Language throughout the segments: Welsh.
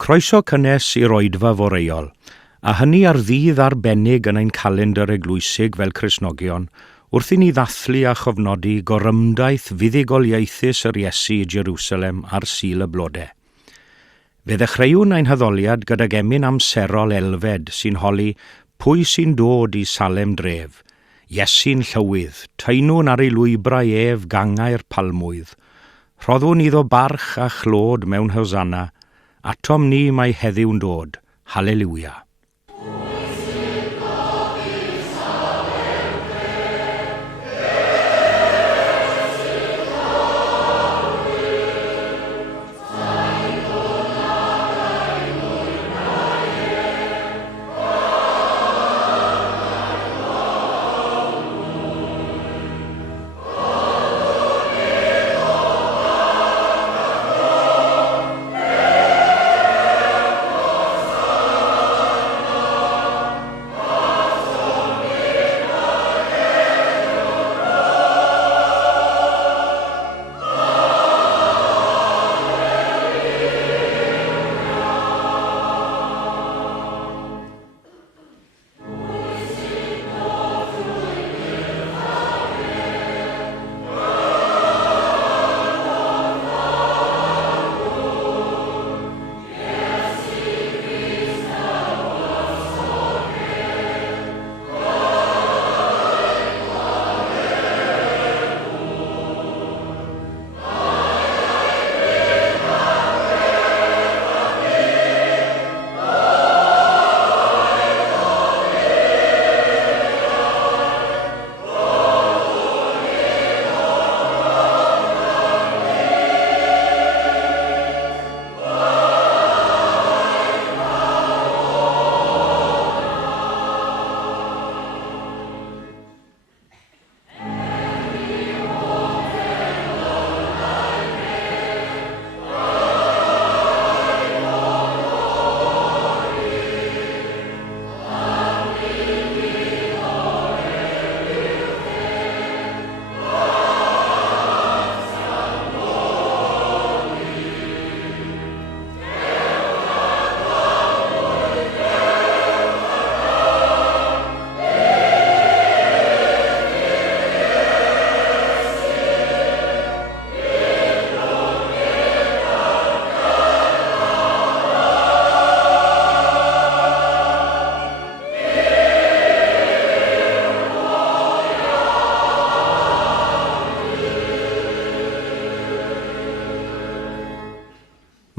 Croeso cynnes i'r Oedfa Foreol, a hynny ar ddydd arbennig yn ein calendar eglwysig fel Cristnogion, wrth i ni ddathlu a chofnodi gorymdaeth fuddugoliaethus yr Iesu i Jerusalem ar Sul Y Blodau. Fe ddechreuwn ein hyddoliad gydag emyn amserol elfed sy'n holi pwy sy'n dod i Salem dref, Iesu'n llywydd, taenwn ar ei lwybrau ef gangau'r palmwydd. Rhoddwn iddo barch a chlod mewn Hosanna, atom ni mae heddiw'n dod. Halleluia.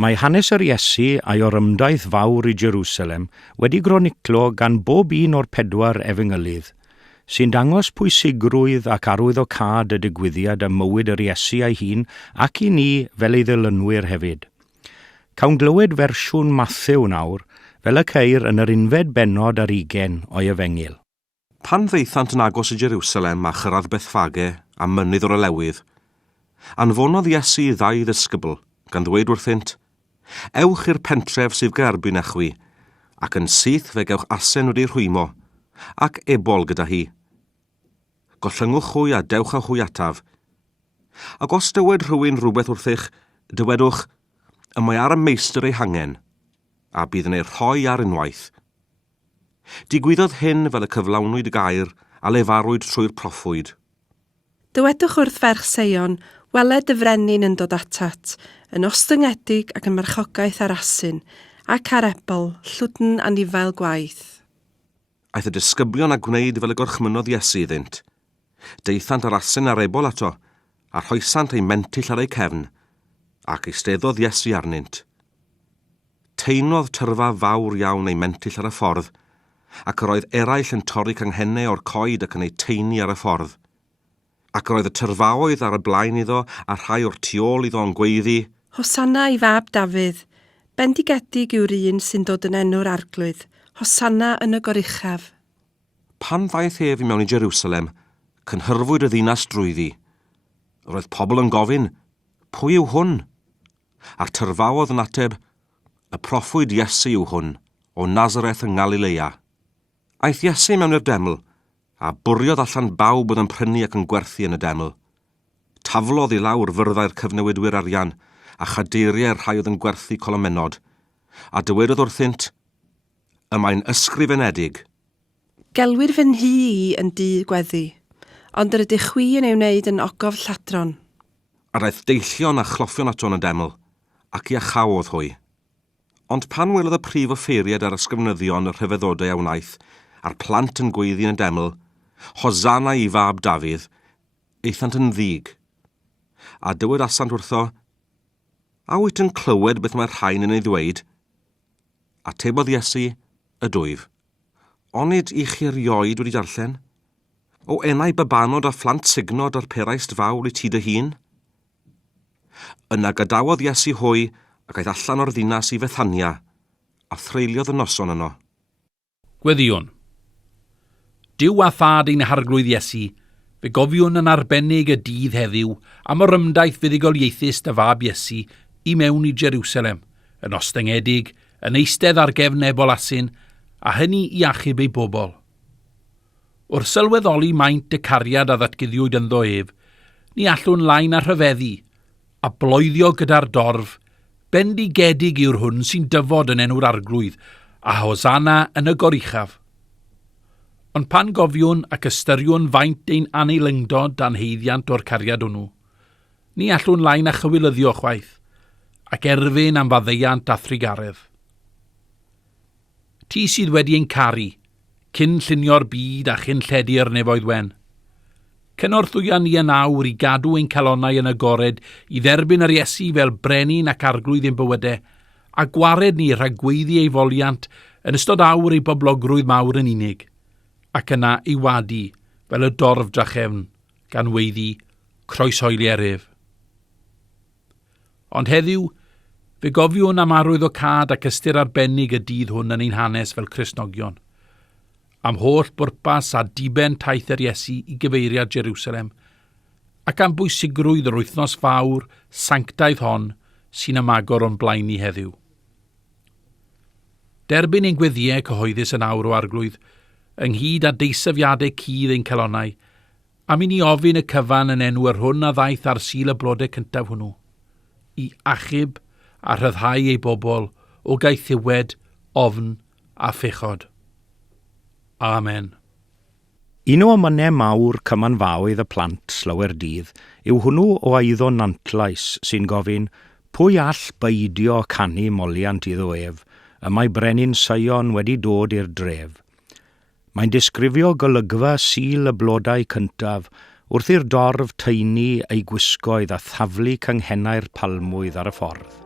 Mae hanes yr Iesu a'i orymdaeth fawr i Jerusalem wedi groniclo gan bob un o'r 4 efengylydd, sy'n dangos pwysigrwydd ac arwyddocâd y digwyddiad ym mywyd yr Iesu a'i hun ac i ni fel ei ddilynwyr hefyd. Cawn glywed fersiwn Mathew nawr, fel y ceir yn yr 11 bennod ar 20 o'i efengyl. Pan ddeithant yn agos i Jerusalem a chyrraedd Bethfage a mynydd o'r Olewydd, anfonodd Iesu i 2 ddisgybl, gan ddweud wrthynt, Ewch i'r pentref sydd ger erbyn echwi, ac yn syth fe gewch asen wedi'i rhwymo, ac ebol gyda hi. Gollyngwch hwy a dewch â hwy ataf. Ac os dywed rhywun rhywbeth wrthych, dywedwch, y mae ar y meistr ei hangen, a bydd yn ei rhoi ar unwaith. Digwyddodd hyn fel y cyflawnwyd y gair a lefarwyd trwy'r proffwyd. Dywedwch wrth ferch Seion, weled y frenin yn dod atat, yn ostyngedig ac yn marchogaeth ar asyn, ac ar ebol, llwdn anifail gwaith. Aeth y disgyblion a gwneud fel y gorchmynodd Iesu iddynt. Deithant ar asyn ar ebol ato, a rhoesant ei mentyll ar ei cefn, ac eisteddodd Iesu arnynt. Teinodd tyrfa fawr iawn ei mentyll ar y ffordd, ac yr oedd eraill yn torri canghennau o'r coed ac yn ei teini ar y ffordd. Ac yr oedd y tyrfaoedd ar y blaen iddo a rhai o'r tu ôl iddo yn gweiddi, Hosanna i fab Dafydd, bendigedig yw'r un sy'n dod yn enw'r arglwydd, Hosanna yn y goruchaf. Pan ddaeth ef i mewn i Jerusalem, cynhyrfwyd y ddinas drwyddi. Roedd pobl yn gofyn, pwy yw hwn? A'r tyrfaodd yn ateb, y proffwyd Iesu yw hwn, o Nazareth yng Galilea. Aeth Iesu mewn i'r deml, a bwriodd allan bawb oedd yn prynu ac yn gwerthu yn y deml. Taflodd i lawr fyrddau'r cyfnewidwyr arian, a chadeiriau'r rhai oedd yn gwerthu colomenod, a dywedodd wrthynt, y mae'n ysgrifenedig. Gelwir fy nhi i yn dŷ gweddi, ond yr ydych chwi yn ei wneud yn ogof lladron. A daeth deillion a chloffion ato yn y deml, ac i achawodd hwy. Ond pan welodd y prif offeiriad ar ysgrifnyddion y rhyfeddodau a wnaeth, a'r plant yn gweiddi yn y deml, Hosanna i fab Dafydd, eithant yn ddig. A dywed asant wrtho, a wyt yn clywed beth mae'r rhain yn ei ddweud? A tebodd Iesu y dwyf. Onid i chi erioed wedi darllen? O enau babanod a phlant signod ar peraist fawr i ti dy hun? Yna gadawodd Iesu hwy ac aeth allan o'r ddinas i Fethania, a threuliodd y noson yno. Gweddiwn. Dyw a thad ein harglwydd Iesu, fe gofiwn yn arbennig y dydd heddiw am yr ymdaith fuddugoliaethus dy fab Iesu i mewn i Jerusalem, yn ostyngedig, yn eistedd ar gefn Ebolasyn, a hynny i achub ei bobl. Wrth sylweddoli maint y cariad a ddatguddiwyd ynddo ef, ni allwn lain a rhyfeddu, a bloeddio gyda'r dorf, bendigedig yw'r hwn sy'n dyfod yn enw'r arglwydd, a Hosanna yn y goruchaf. Ond pan gofiwn ac ystyriwn faint ein aneilyngdod dan heiddiant o'r cariad hwnnw, ni allwn lain a chywilyddio chwaith, ac erfyn am faddeiant a thrigaredd. Ti sydd wedi ein caru, cyn llunio'r byd a chyn lledu'r nefoedd wen. Cynorthwyan ni yn awr i gadw ein calonnau yn agored i dderbyn yr Iesu fel brenin ac arglwydd ein bywydau, a gwared ni rhagweiddi ei foliant yn ystod awr ei boblogrwydd mawr yn unig, ac yna ei wadu fel y dorf drachefn gan weiddi croeshoeli eref. Ond heddiw, fe gofiwn am arwydd o cad ac ystyr arbennig y dydd hwn yn ein hanes fel Cristnogion, am holl bwrpas a diben taith yr Iesu i gyfeiriad Jerusalem, ac am bwysigrwydd yr wythnos fawr sanctaidd hon sy'n ymagor o'n blaen ni heddiw. Derbyn ein gweddiau cyhoeddus yn awr o arglwydd, ynghyd â deisyfiadau cudd ein calonnau, am i ni ofyn y cyfan yn enw yr hwn a ddaeth ar Sul Y Blodau cyntaf hwnnw, i achub a rhyddhau ei bobl o gaethiwed, ofn a phechod. Amen. Un o amynau mawr cymanfaoedd y plant slawer dydd yw hwnnw o eiddo Nantlais sy'n gofyn pwy all beidio canu moliant iddo ef, y mae brenin Sion wedi dod i'r dref. Mae'n disgrifio golygfa Sul Y Blodau cyntaf wrth i'r dorf teini ei gwisgoedd a thaflu cynghennau'r palmwydd ar y ffordd.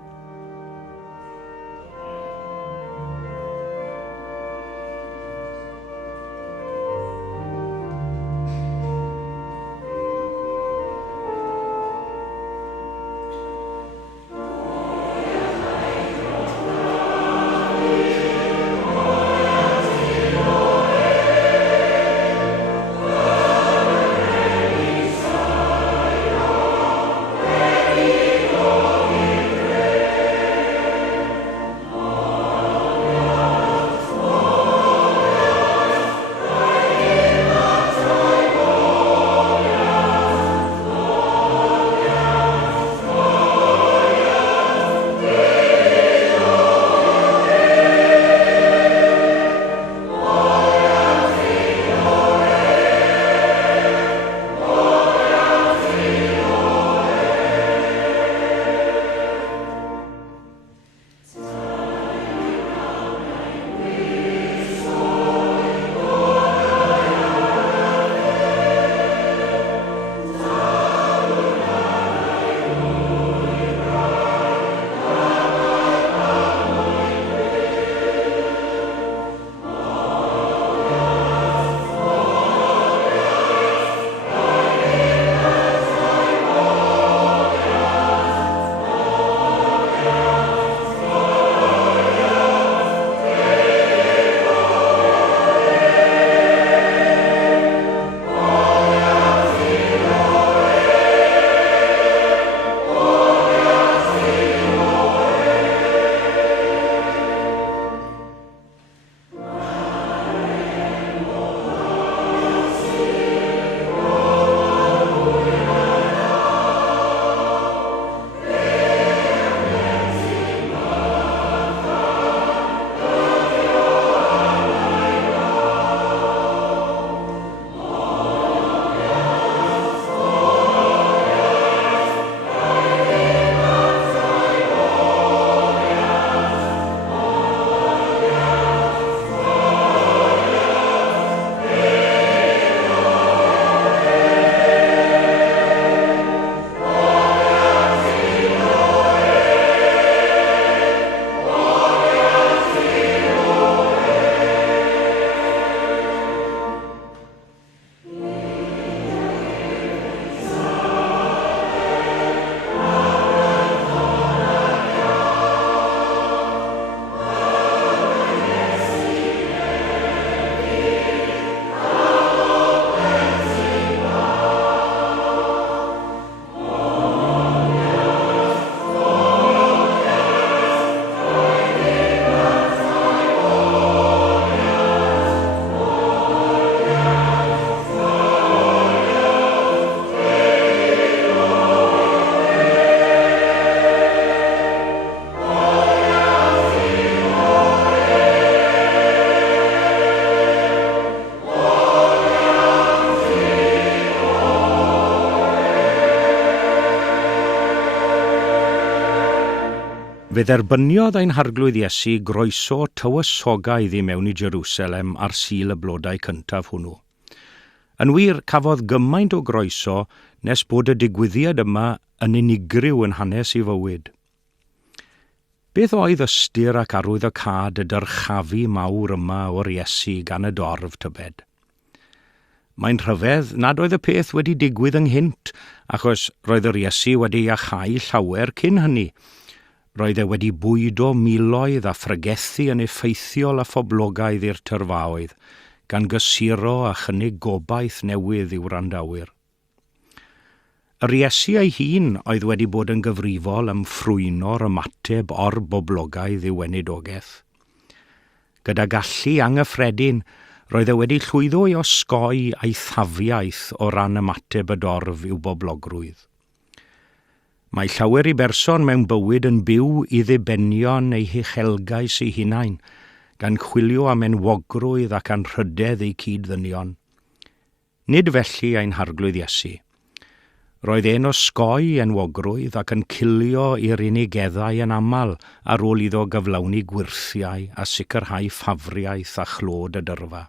Fe dderbyniodd ein harglwydd Iesu groeso tywysogaidd i mewn i Jerusalem ar Sul Y Blodau cyntaf hwnnw. Yn wir, cafodd gymaint o groeso nes bod y digwyddiad yma yn unigryw yn hanes I fywyd. Beth oedd ystyr ac arwyddocad y dyrchafu mawr yma o'r Iesu gan y dorf tybed? Mae'n rhyfedd nad oedd y peth wedi digwydd ynghynt, achos roedd yr Iesu wedi achau llawer cyn hynny. Roedd e wedi bwydo miloedd a phrygethu yn effeithiol a phoblogaidd i'r tyrfaoedd, gan gysuro a chynnig gobaith newydd i'w randawyr. Yr Iesu ei hun oedd wedi bod yn gyfrifol am ffrwyno'r ymateb o'r boblogaidd i'w weinidogaeth. Gyda gallu anghyffredin, roedd e wedi llwyddo I osgoi a'i thafiaeth o ran ymateb y dorf i'w boblogrwydd. Mae llawer I berson mewn bywyd yn byw I ddibenio neu uchelgais ei hunain, gan chwilio am enwogrwydd ac anrhydedd ei cyd-ddynion. Nid felly ein harglwydd Iesu. Roedd e'n osgoi enwogrwydd ac yn cilio i'r unigeddau yn aml ar ôl iddo gyflawni gwirthiau a sicrhau ffafriaeth a chlod y dyrfa.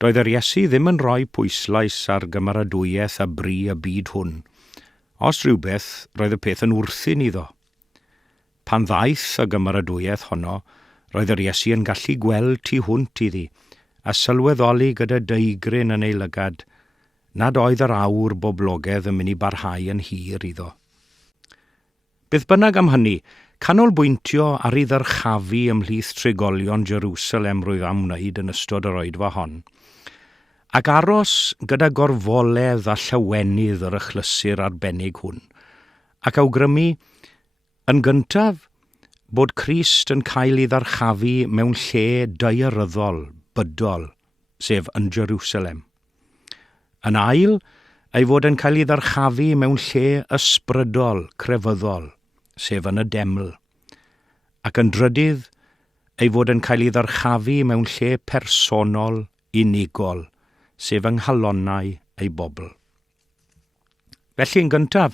Doedd yr Iesu ddim yn rhoi pwyslais ar gymeradwyaeth a bri y byd hwn. Os rhywbeth, roedd y peth yn wrthyn iddo. Pan ddaeth y gymeradwyaeth honno, roedd yr Iesu yn gallu gweld tu hwnt iddi, a sylweddoli gyda deigryn yn ei lygad, nad oedd yr awr boblogaidd yn mynd I barhau yn hir iddo. Beth bynnag am hynny, canolbwyntio ar ei ddyrchafu ymhlith trigolion Jerusalem roedd am wneud yn ystod yr oedfa hon, ac aros gyda gorfoledd a llawenydd yr ychlysur arbennig hwn, ac awgrymu, yn gyntaf, bod Crist yn cael ei ddyrchafu mewn lle daearyddol, bydol, sef yn Jerusalem. Yn ail, ei fod yn cael ei ddyrchafu mewn lle ysbrydol, crefyddol, sef yn y deml, ac yn drydydd, ei fod yn cael ei ddyrchafu mewn lle personol, unigol, sef yng nghalonnau ei bobl. Felly yn gyntaf,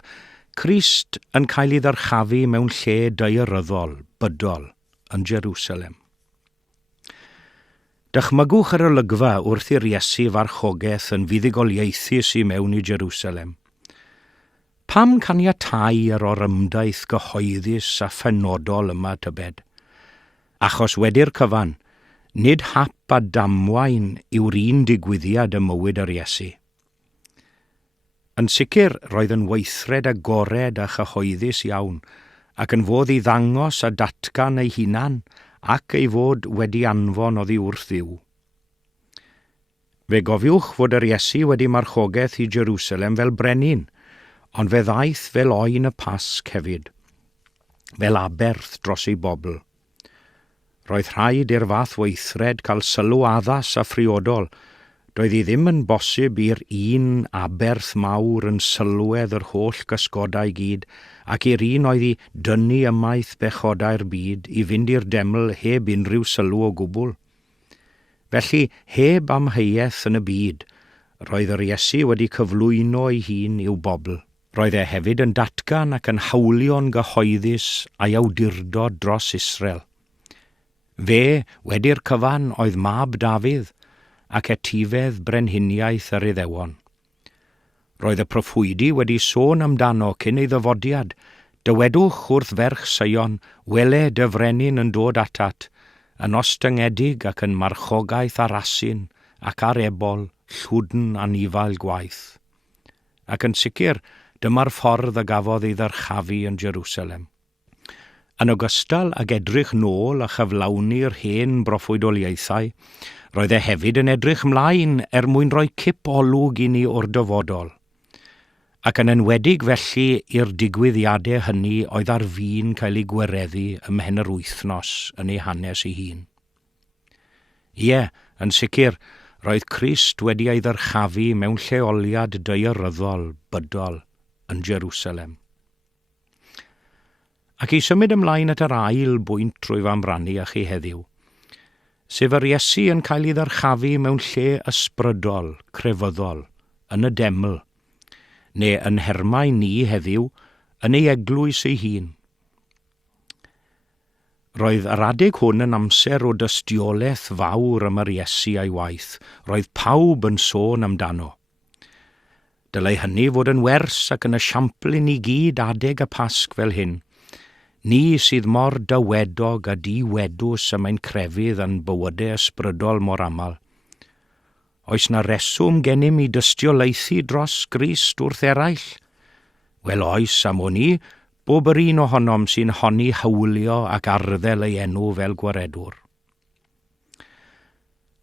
Crist yn cael ei ddyrchafu mewn lle daearyddol, bydol, yn Jerusalem. Dychmygwch yr olygfa wrth i'r Iesu farchogaeth yn fuddugoliaethus I mewn I Jerusalem. Pam caniatáu yr orymdaeth gyhoeddus a phenodol yma tybed? Achos wedi'r cyfan, nid hap a damwain yw'r un digwyddiad y mywyd yr Iesu. Yn sicr, roedd yn weithred agored a chyhoeddus iawn, ac yn fodd I ddangos a datgan ei hunan ac ei fod wedi anfon oddi wrth Dduw. Fe gofiwch fod yr Iesu wedi marchogaeth I Jerusalem fel brenin, ond fe ddaeth fel oen y Pasg hefyd, fel aberth dros ei bobl. Roedd rhaid i'r fath weithred cael sylw addas a phriodol, doedd I ddim yn bosib i'r un aberth mawr yn sylwedd yr holl gysgodau gyd, ac i'r un oedd I dynnu ymaith bechodau'r byd I fynd i'r deml heb unrhyw sylw o gwbl. Felly, heb amheuaeth yn y byd, roedd yr Iesu wedi cyflwyno ei hun i'w bobl. Roedd e hefyd yn datgan ac yn hawlio'n gyhoeddus a'i awdurdod dros Israel. Fe, wedi'r cyfan, oedd mab Dafydd, ac etifedd brenhiniaeth yr Iddewon. Roedd y proffwydi wedi sôn amdano cyn ei ddyfodiad, dywedwch wrth ferch Sion, wele dy frenin yn dod atat, yn ostyngedig ac yn marchogaeth ar asyn, ac ar ebol, llwdn anifail gwaith. Ac yn sicr, dyma'r ffordd y gafodd ei ddyrchafu yn Jerusalem. Yn ogystal ag edrych nôl a chyflawni'r hen broffwydoliaethau, roedd e hefyd yn edrych ymlaen mwyn rhoi cip olwg I ni o'r dyfodol. Ac yn enwedig felly i'r digwyddiadau hynny oedd ar fin cael ei gwireddu ymhen yr wythnos yn ei hanes ei hun. Ie, yn sicr, roedd Crist wedi ei ddyrchafu mewn lleoliad daearyddol, bydol, yn Jerusalem. Ac I symud ymlaen at yr ail bwynt trwy fy amrannu â chi heddiw, sef yr Iesu yn cael ei ddyrchafu mewn lle ysbrydol, crefyddol, yn y deml, neu yn hermau ni heddiw, yn ei eglwys ei hun. Roedd yr adeg hwn yn amser o dystiolaeth fawr am yr Iesu a'i waith. Roedd pawb yn sôn amdano. Dylai hynny fod yn wers ac yn esiampl i ni gyd adeg y Pasg fel hyn. Ni sydd mor dywedog a di-wedws am ein crefydd yn bywydau ysbrydol mor aml. Oes na reswm gennym i dystiolaethu dros Grist wrth eraill? Wel oes am o'n i, bob yr un ohonom sy'n honni hawlio ac arddel ei enw fel gwaredwr.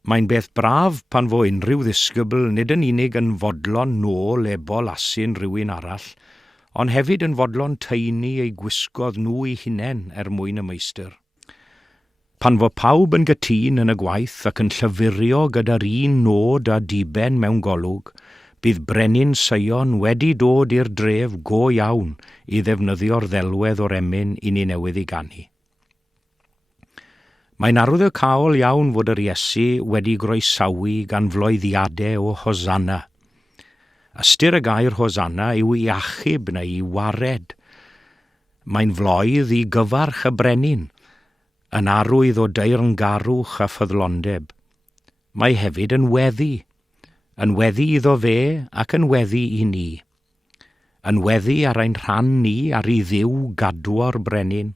Mae'n beth braf pan fo unrhyw ddisgybl nid yn unig yn fodlon nôl ebol asyn rhywun arall, ond hefyd yn fodlon teini ei gwisgodd nhw eu hunain mwyn y meistr. Pan fo pawb yn gytun yn y gwaith ac yn llyfurio gyda'r un nod a diben mewn golwg, bydd brenin Sion wedi dod i'r dref go iawn i ddefnyddio'r ddelwedd o'r emyn i ni newydd i ganu. Mae'n arwyddocaol iawn fod yr Iesu wedi groesawu gan floeddiadau o Hosanna. Ystyr y gair Hosanna yw i achub neu i wared. Mae'n floedd i gyfarch y brenin, yn arwydd o deyrngarwch a ffyddlondeb. Mae hefyd yn weddi iddo fe ac yn weddi i ni. Yn weddi ar ein rhan ni ar ei ddiw gadw'r brenin,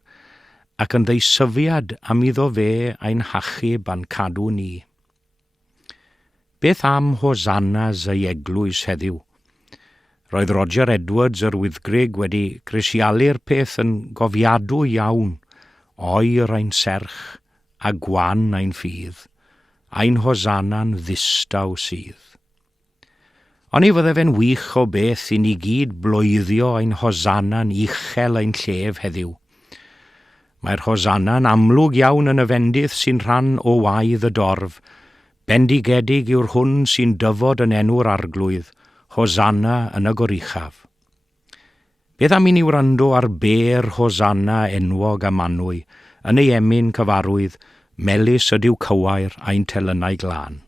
ac yn ddeisyfiad am iddo fe ein hachub a'n cadw ni. Beth am Hosannas ei eglwys heddiw? Roedd Roger Edwards yr wyddgrig wedi grisialu'r peth yn gofiadw iawn, oer ein serch a gwan ein ffydd, ein Hosanna'n ddistaw sydd. Ond i fydde fe'n wych o beth i ni gyd blwyddio ein Hosanna'n uchel ein llef heddiw. Mae'r Hosanna'n amlwg iawn yn y fendydd sy'n rhan o waedd y dorf, bendigedig yw'r hwn sy'n dyfod yn enw'r arglwydd, Hosanna yn y goruchaf. Beth am i ni wrando ar ber Hosanna enwog a manwy, yn ei emyn cyfarwydd, melys ydyw cywair a'n telynau glân.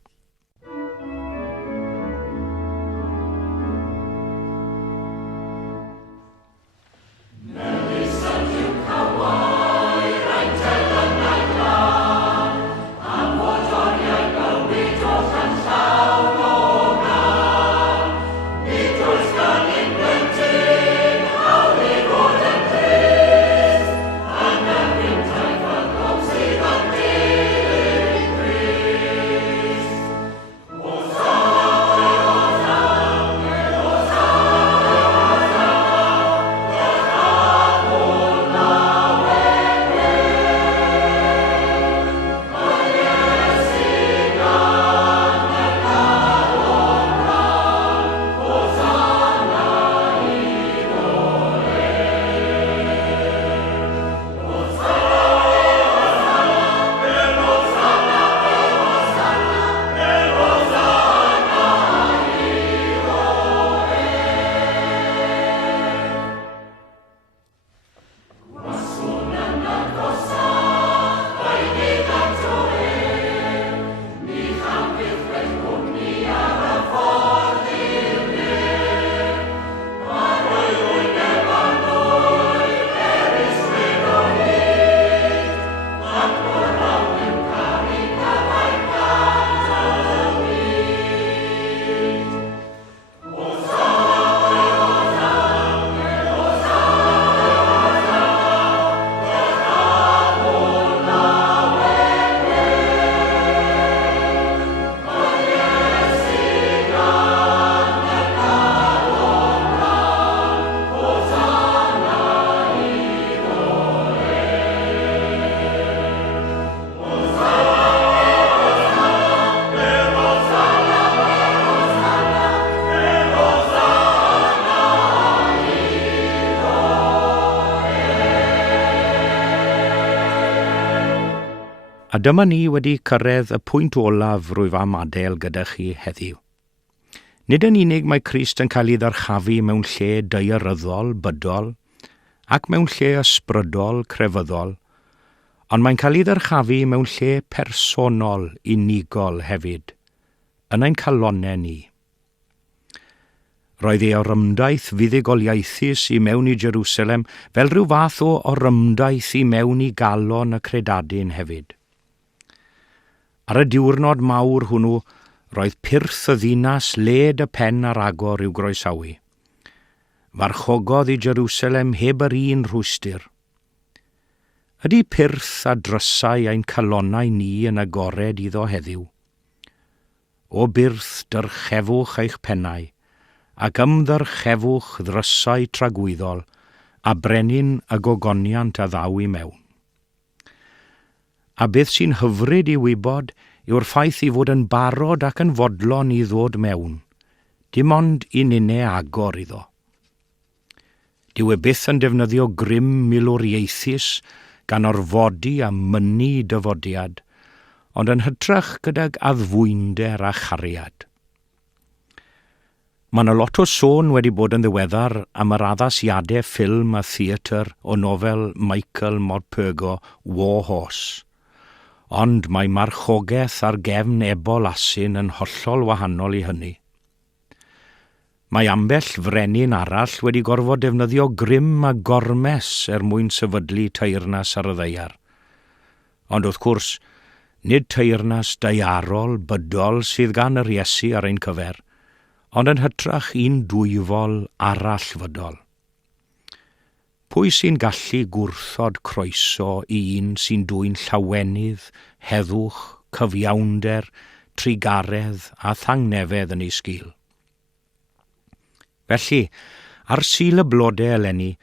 A dyma ni wedi cyrraedd y pwynt olaf rwyf am adael gyda chi heddiw. Nid yn unig mae Crist yn cael ei ddyrchafu mewn lle daearyddol, bydol, ac mewn lle ysbrydol, crefyddol, ond mae'n cael ei ddyrchafu mewn lle personol, unigol hefyd, yn ein calonnau ni. Roedd ei orymdaeth fuddugoliaethus i mewn i Jerusalem fel rhyw fath o orymdaeth i mewn i galon y credadun hefyd. Ar y diwrnod mawr hwnnw, roedd pirth y ddinas led y pen ar agor i'w groesawu. Farchogodd i Jerusalem heb yr un rhwystyr. Ydy pirth a drysau ein calonnau ni yn agored iddo heddiw? O birth dyrchefwch eich pennau, ac ymddyrchefwch ddrysau tragwyddol, a brenin y gogoniant a ddaw i mewn. A beth sy'n hyfryd i wybod yw'r ffaith i fod yn barod ac yn fodlon i ddod mewn, dim ond i nunne agor iddo. Dyw e byth yn defnyddio grym milwriaethus gan orfodi a mynnu dyfodiad, ond yn hytrach gydag addfwynder a chariad. Mae yna lot o sôn wedi bod yn ddiweddar am yr addasiadau ffilm a theatr o nofel Michael Morpurgo, War Horse, ond mae marchogaeth ar gefn ebol asyn yn hollol wahanol i hynny. Mae ambell frenin arall wedi gorfod defnyddio grym a gormes mwyn sefydlu teyrnas ar y ddeiar. Ond wrth gwrs, nid teyrnas daearol bydol sydd gan yr Iesu ar ein cyfer, ond yn hytrach un dwyfol arallfydol. Pwy sy'n gallu gwrthod croeso i un sy'n dwy'n llawenydd, heddwch, cyfiawnder, trigaredd a thangnefedd yn ei sgil? Felly, ar Sul Y Blodau eleni,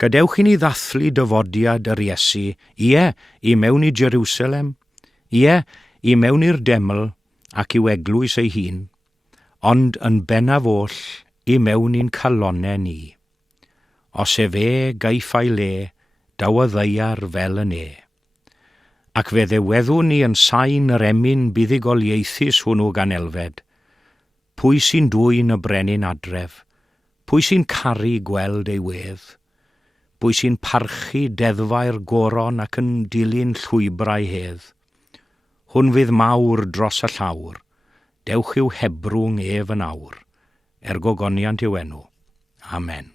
gadewch i ni ddathlu dyfodiad yr Iesu, ie, i mewn i Jerusalem, ie, i mewn i'r deml ac i'w eglwys ei hun, ond yn bennaf oll i mewn i'n calonnau ni. Os e gaiff ei le, daw y ddeiar fel yn e. Ac fe ddeweddwn ni yn sain yr emyn buddugoliaethus hwnnw gan elfed. Pwy sy'n dwy'n y brenin adref? Pwy sy'n caru gweld ei wedd? Pwy sy'n parchu deddfau'r goron ac yn dilyn llwybrau hedd? Hwn fydd mawr dros y llawr, dewch i'w hebrwng ef yn awr, gogoniant yw enw. Amen.